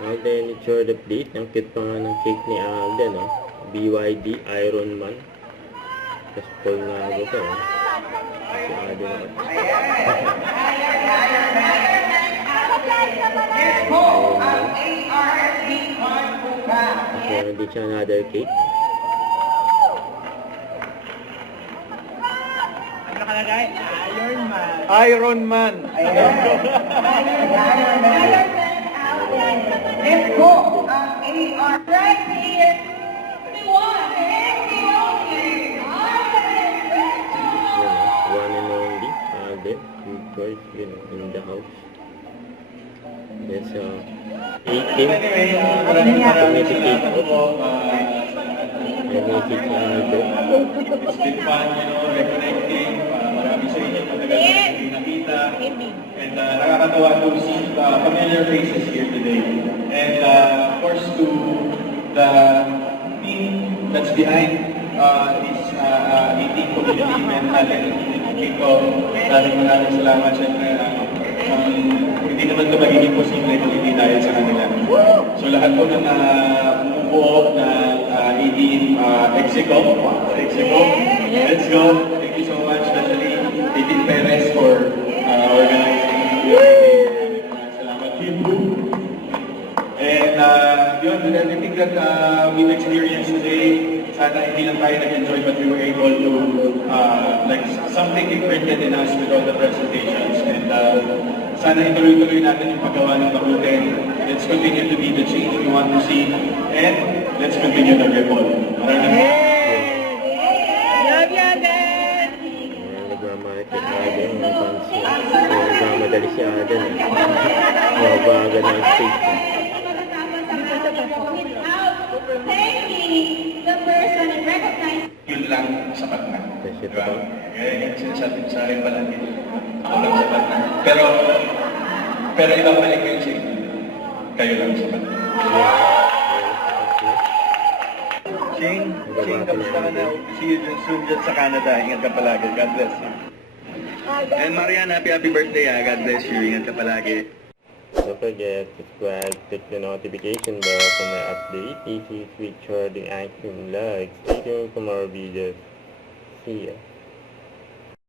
Alden, itsure the plate. Ang cute pa nga ng cake ni Alden, no? BYD Iron Man. Tapos Paul nga ako pa, si Alden naman. Meron din siya another cake. Ano nakalagay? Iron Man. Iron Man. Let's go. AR right here. The one And only Alden. Good choice, in the house. Yes, 18. Community cake off. Community Alden. It's been fun, reconnecting. Marami sa inyo matagal na hindi nakita. And nakakatawa to see familiar faces here today. And of course to the team that's behind this 18 community event natin. Ito, maraming salamat. Siyempre, hindi naman ito magiging posible kung hindi dahil sa kanila. So lahat po ng bumubuo na 18 Execo. Let's go. Thank you so much, especially 18 Perez for organizing everything. Salamat din. And yun, with everything that we've experienced today, sana hindi lang tayo nag-enjoy but we were able to like something imprinted in us with all the presentations. And sana ituloy-tuloy natin yung paggawa ng mabuti. Let's continue to be the change we want to see. And let's continue the ripple. Maraming Love you, Alden! Nagmamahal kay Alden, ang pansin. Nagmamadali si Alden. Baga na ang stage. without thanking the person and recognizing. yun lang sapat na. Kasi ito Diba? ba? Kaya yung sinasabi sa akin palagi, ako lang sapat na. Pero ibang balik kayo sa inyo. Kayo lang sapat na. Shane, kamusta ka na? See you soon dyan sa Canada. Ingat ka palagi. God bless you. And Marian, happy birthday. God bless you. Ingat ka palagi. Don't forget to subscribe, click the notification bell for my update. This is Richard the Acting Vlog. Stay tuned for more videos. See ya.